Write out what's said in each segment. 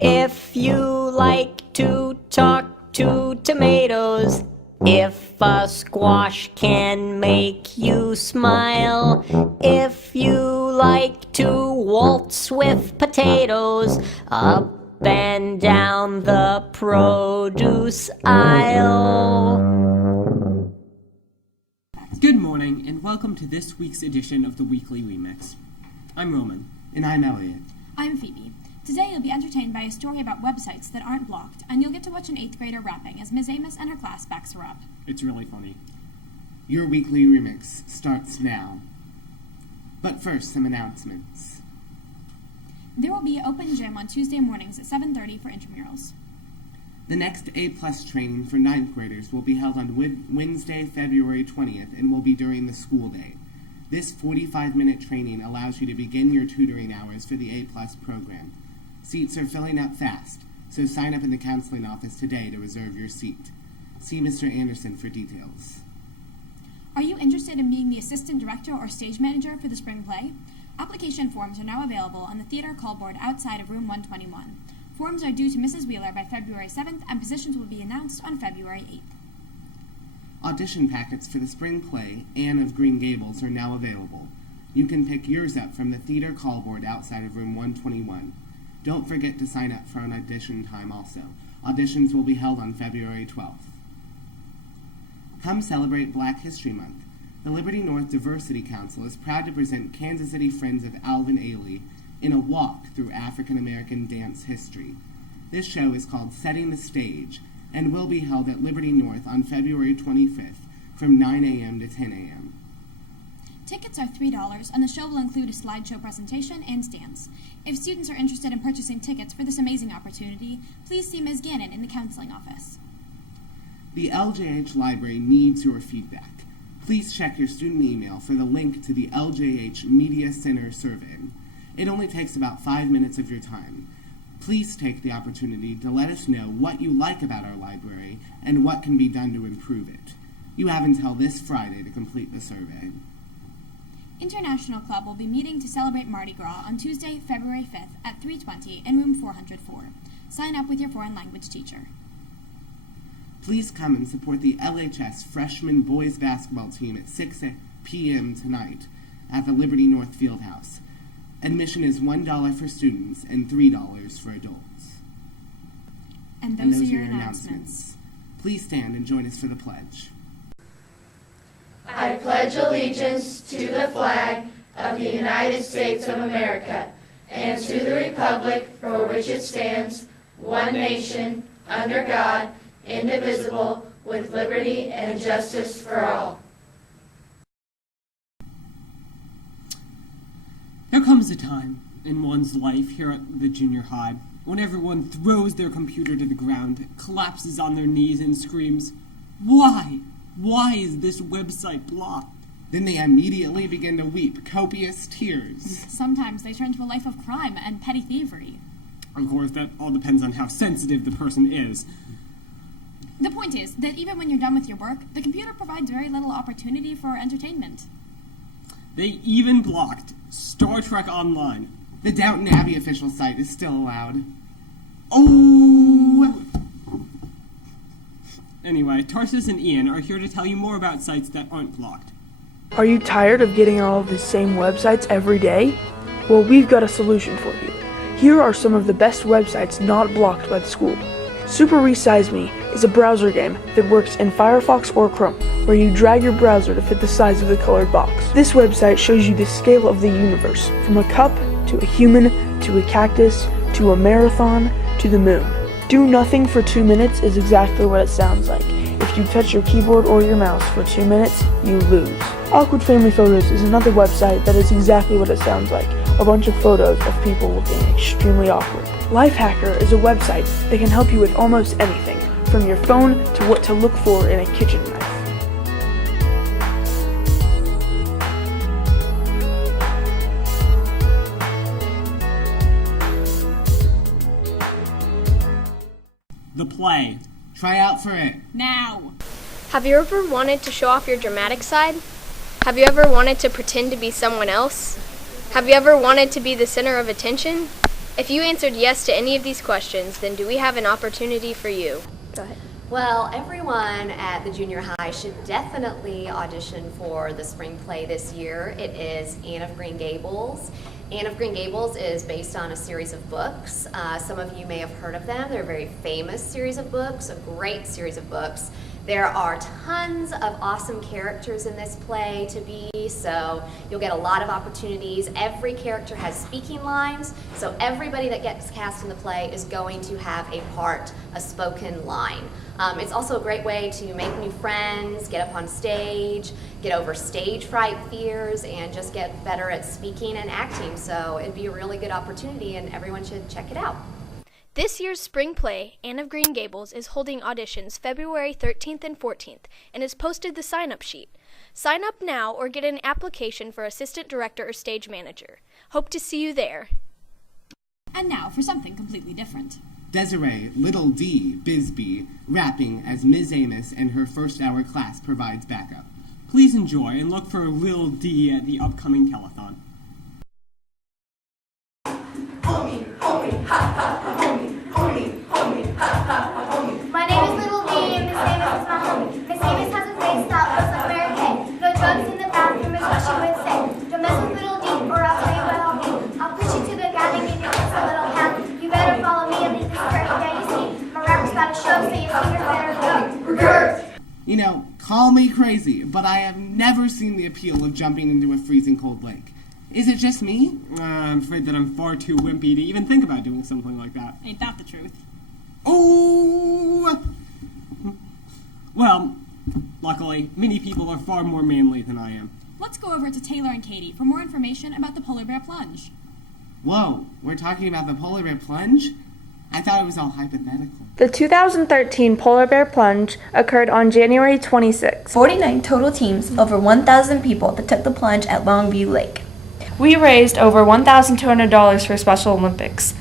If you like to talk to tomatoes, if a squash can make you smile, if you like to waltz with potatoes, up and down the produce aisle. Good morning, and welcome to this week's edition of the Weekly Remix. I'm Roman. And I'm Elliot. I'm Phoebe. Today you'll be entertained by a story about websites that aren't blocked, and you'll get to watch an 8th grader rapping as Ms. Amos and her class backs her up. It's really funny. Your Weekly Remix starts now. But first, some announcements. There will be open gym on Tuesday mornings at 7:30 for intramurals. The next A+ training for 9th graders will be held on Wednesday, February 20th, and will be during the school day. This 45-minute training allows you to begin your tutoring hours for the A+ program. Seats are filling up fast, so sign up in the counseling office today to reserve your seat. See Mr. Anderson for details. Are you interested in being the assistant director or stage manager for the spring play? Application forms are now available on the theater callboard outside of room 121. Forms are due to Mrs. Wheeler by February 7th, and positions will be announced on February 8th. Audition packets for the spring play, Anne of Green Gables, are now available. You can pick yours up from the theater callboard outside of room 121. Don't forget to sign up for an audition time also. Auditions will be held on February 12th. Come celebrate Black History Month. The Liberty North Diversity Council is proud to present Kansas City Friends of Alvin Ailey in a walk through African American dance history. This show is called Setting the Stage and will be held at Liberty North on February 25th from 9 a.m. to 10 a.m. Tickets are $3, and the show will include a slideshow presentation and stands. If students are interested in purchasing tickets for this amazing opportunity, please see Ms. Gannon in the counseling office. The LJH Library needs your feedback. Please check your student email for the link to the LJH Media Center survey. It only takes about 5 minutes of your time. Please take the opportunity to let us know what you like about our library and what can be done to improve it. You have until this Friday to complete the survey. International Club will be meeting to celebrate Mardi Gras on Tuesday, February 5th at 3:20 in room 404. Sign up with your foreign language teacher. Please come and support the LHS freshman boys basketball team at 6 p.m. tonight at the Liberty North Fieldhouse. Admission is $1 for students and $3 for adults. And those are your announcements. Please stand and join us for the pledge. I pledge allegiance to the flag of the United States of America and to the republic for which it stands, one nation, under God, indivisible, with liberty and justice for all. There comes a time in one's life here at the junior high when everyone throws their computer to the ground, collapses on their knees, and screams, "Why? Why is this website blocked?" Then they immediately begin to weep copious tears. Sometimes they turn to a life of crime and petty thievery. Of course, that all depends on how sensitive the person is. The point is that even when you're done with your work, the computer provides very little opportunity for entertainment. They even blocked Star Trek Online. The Downton Abbey official site is still allowed. Oh! Anyway, Tarsus and Ian are here to tell you more about sites that aren't blocked. Are you tired of getting all of the same websites every day? Well, we've got a solution for you. Here are some of the best websites not blocked by the school. Super Resize Me is a browser game that works in Firefox or Chrome, where you drag your browser to fit the size of the colored box. This website shows you the scale of the universe, from a cup, to a human, to a cactus, to a marathon, to the moon. Do nothing for 2 minutes is exactly what it sounds like. If you touch your keyboard or your mouse for 2 minutes, you lose. Awkward Family Photos is another website that is exactly what it sounds like. A bunch of photos of people looking extremely awkward. Lifehacker is a website that can help you with almost anything, from your phone to what to look for in a kitchen knife. The play. Try out for it. Now! Have you ever wanted to show off your dramatic side? Have you ever wanted to pretend to be someone else? Have you ever wanted to be the center of attention? If you answered yes to any of these questions, then do we have an opportunity for you? Go ahead. Well, everyone at the junior high should definitely audition for the spring play this year. It is Anne of Green Gables. Anne of Green Gables is based on a series of books. Some of you may have heard of them. They're a very famous series of books, a great series of books. There are tons of awesome characters in this play to be, so you'll get a lot of opportunities. Every character has speaking lines, so everybody that gets cast in the play is going to have a part, a spoken line. It's also a great way to make new friends, get up on stage, get over stage fright fears, and just get better at speaking and acting. So it'd be a really good opportunity, and everyone should check it out. This year's spring play, Anne of Green Gables, is holding auditions February 13th and 14th and has posted the sign-up sheet. Sign up now or get an application for assistant director or stage manager. Hope to see you there. And now for something completely different. Desiree Little D. Bisbee, rapping as Ms. Amos and her first hour class provides backup. Please enjoy and look for Lil D at the upcoming telethon. My name is Little D and Miss Amos is my homie. Miss Amos has a great style, looks like Mary Kay. No drugs in the bathroom is what she would say. Don't mess with Little D or I'll tell you what I'll do. I'll push you to the ground and give you just a little pound. You better follow me and leave this perfect day. You see, my rapper's got a show, so you figure better go. You know, call me crazy, but I have never seen the appeal of jumping into a freezing cold lake. Is it just me? I'm afraid that I'm far too wimpy to even think about doing something like that. Ain't that the truth? Oh! Well, luckily, many people are far more manly than I am. Let's go over to Taylor and Katie for more information about the polar bear plunge. Whoa, we're talking about the polar bear plunge? I thought it was all hypothetical. The 2013 Polar Bear Plunge occurred on January 26. 49 total teams, over 1,000 people that took the plunge at Longview Lake. We raised over $1,200 for Special Olympics,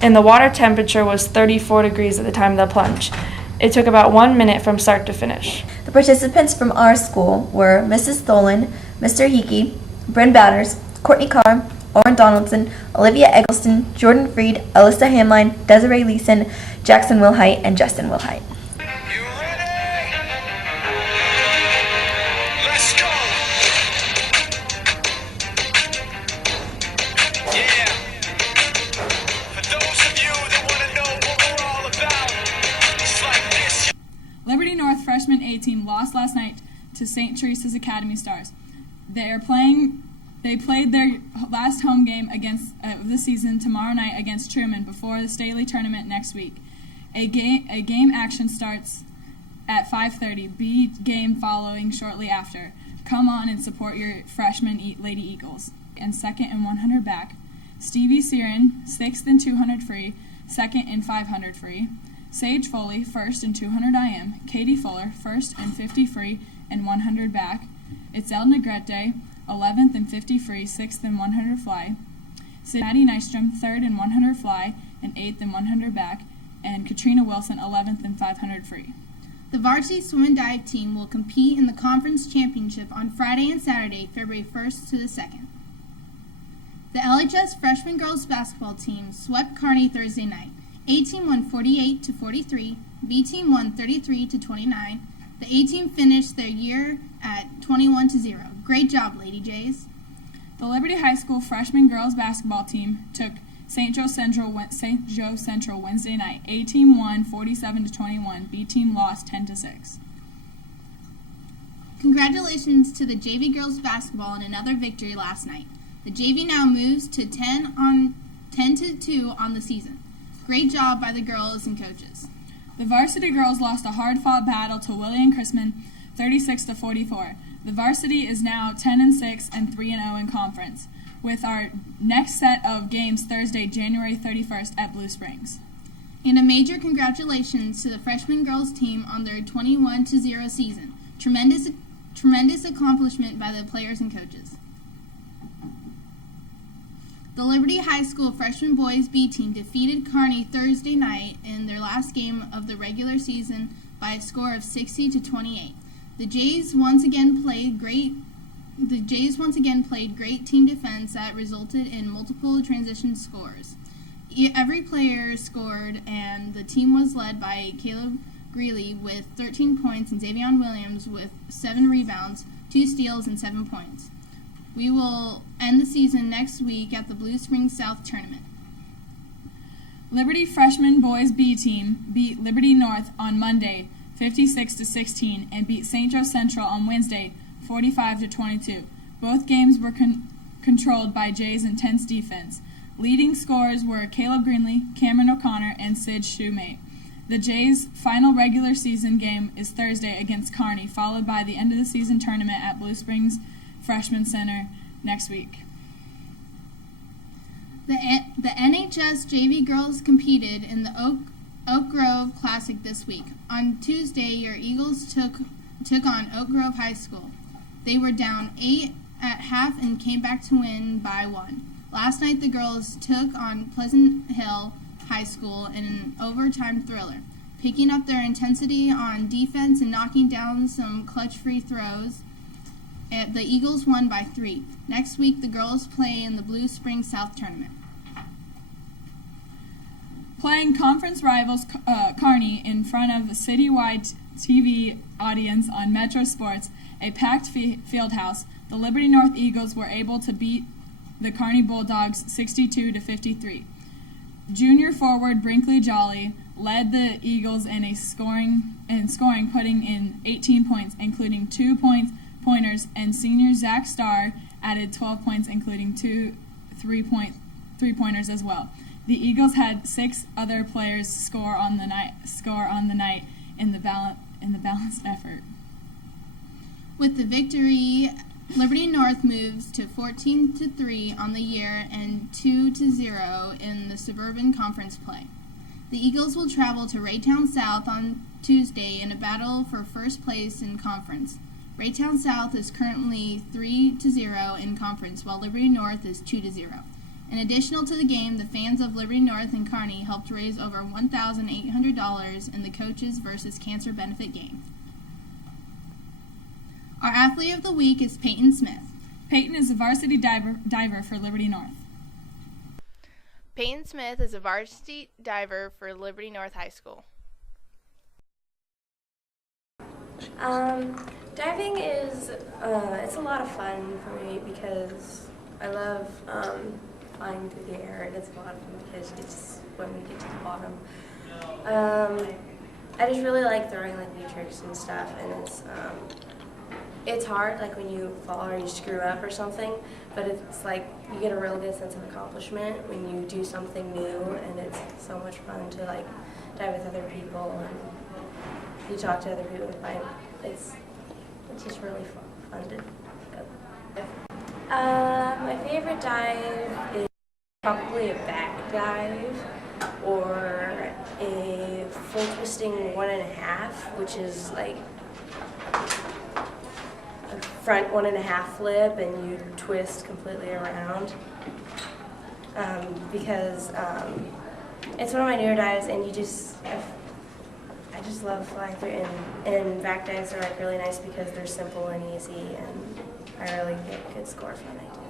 and the water temperature was 34 degrees at the time of the plunge. It took about 1 minute from start to finish. The participants from our school were Mrs. Tholen, Mr. Hickey, Bryn Batters, Courtney Carr, Oren Donaldson, Olivia Eggleston, Jordan Freed, Alyssa Hamline, Desiree Leeson, Jackson Wilhite, and Justin Wilhite. You ready? Let's go! Yeah. For those of you that want to know what we're all about, it's like this. Liberty North freshman A team lost last night to St. Teresa's Academy Stars. They played their last home game of the season tomorrow night against Truman before the Staley tournament next week. A game action starts at 5:30. B game following shortly after. Come on and support your freshman Lady Eagles. And second and 100 back. Stevie Siren, 6th and 200 free, 2nd and 500 free. Sage Foley, 1st and 200 IM. Katie Fuller, 1st and 50 free and 100 back. Itzel Negrete, 11th and 50 free, 6th and 100 fly. Maddie Nystrom, 3rd and 100 fly, and 8th and 100 back. And Katrina Wilson, 11th and 500 free. The varsity swim and dive team will compete in the conference championship on Friday and Saturday, February 1st to the 2nd. The LHS freshman girls basketball team swept Kearney Thursday night. A team won 48-43, B team won 33-29. The A team finished their year at 21-0. Great job, Lady Jays. The Liberty High School freshman girls basketball team took St. Joe Central Wednesday night. A team won 47-21. B team lost 10-6. Congratulations to the JV girls basketball on another victory last night. The JV now moves to 10-2 on the season. Great job by the girls and coaches. The varsity girls lost a hard-fought battle to William Chrisman, 36-44. The varsity is now 10-6 and 3-0 in conference, with our next set of games Thursday, January 31st at Blue Springs. And a major congratulations to the freshman girls team on their 21-0 season. Tremendous accomplishment by the players and coaches. The Liberty High School freshman boys B team defeated Kearney Thursday night in their last game of the regular season by a score of 60-28. The Jays once again played great The Jays once again played great team defense that resulted in multiple transition scores. Every player scored, and the team was led by Caleb Greeley with 13 points and Xavion Williams with 7 rebounds, 2 steals, and 7 points. We will end the season next week at the Blue Springs South Tournament. Liberty freshman boys B team beat Liberty North on Monday 56-16 and beat St. Joe Central on Wednesday 45-22. Both games were controlled by Jay's intense defense. Leading scorers were Caleb Greenlee, Cameron O'Connor, and Sid Shoemate. The Jays' final regular season game is Thursday against Kearney, followed by the end of the season tournament at Blue Springs Freshman Center next week. The NHS JV girls competed in the Oak Grove Classic this week. On Tuesday, your Eagles took on Oak Grove High School. They were down 8 at half and came back to win by 1. Last night, the girls took on Pleasant Hill High School in an overtime thriller, picking up their intensity on defense and knocking down some clutch free throws. The Eagles won by 3. Next week, the girls play in the Blue Springs South Tournament. Playing conference rivals Kearney in front of a citywide TV audience on Metro Sports, a packed field house, the Liberty North Eagles were able to beat the Kearney Bulldogs 62-53. Junior forward Brinkley Jolly led the Eagles in scoring, putting in 18 points, including 2 pointers, and senior Zach Starr added 12 points, including 2 three-pointers as well. The Eagles had 6 other players score on the night in the balanced effort. With the victory, Liberty North moves to 14-3 on the year and 2-0 in the Suburban Conference play. The Eagles will travel to Raytown South on Tuesday in a battle for first place in conference. Raytown South is currently 3-0 in conference, while Liberty North is 2-0. In addition to the game, the fans of Liberty North and Kearney helped raise over $1,800 in the Coaches versus Cancer benefit game. Our athlete of the week is Peyton Smith. Peyton is a varsity diver for Liberty North. Peyton Smith is a varsity diver for Liberty North High School. Diving is it's a lot of fun for me because I love flying through the air, and it's a lot of fun because it's when we get to the bottom. I just really like throwing like new tricks and stuff, and it's hard like when you fall or you screw up or something, but it's like you get a real good sense of accomplishment when you do something new, and it's so much fun to like dive with other people and you talk to other people and find it's just really fun to go. My favorite dive is probably a back dive or a full twisting 1.5, which is like a front 1.5 flip and you twist completely around because it's one of my newer dives, and I just love flying through, and back dives are like really nice because they're simple and easy, and I really get good scores when I do.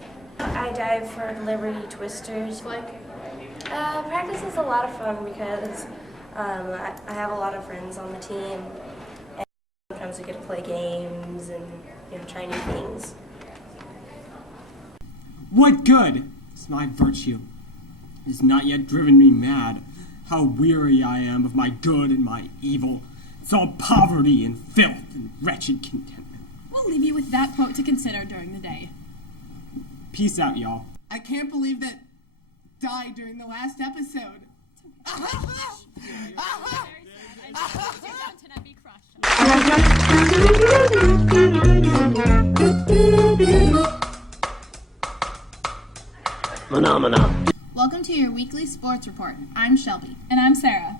I dive for Liberty Twisters. Practice is a lot of fun because I have a lot of friends on the team, and sometimes we get to play games and try new things. What good is my virtue? It has not yet driven me mad. How weary I am of my good and my evil. It's all poverty and filth and wretched contentment. We'll leave you with that quote to consider during the day. Peace out, y'all. I can't believe that died during the last episode. Welcome to your weekly sports report. I'm Shelby. And I'm Sarah.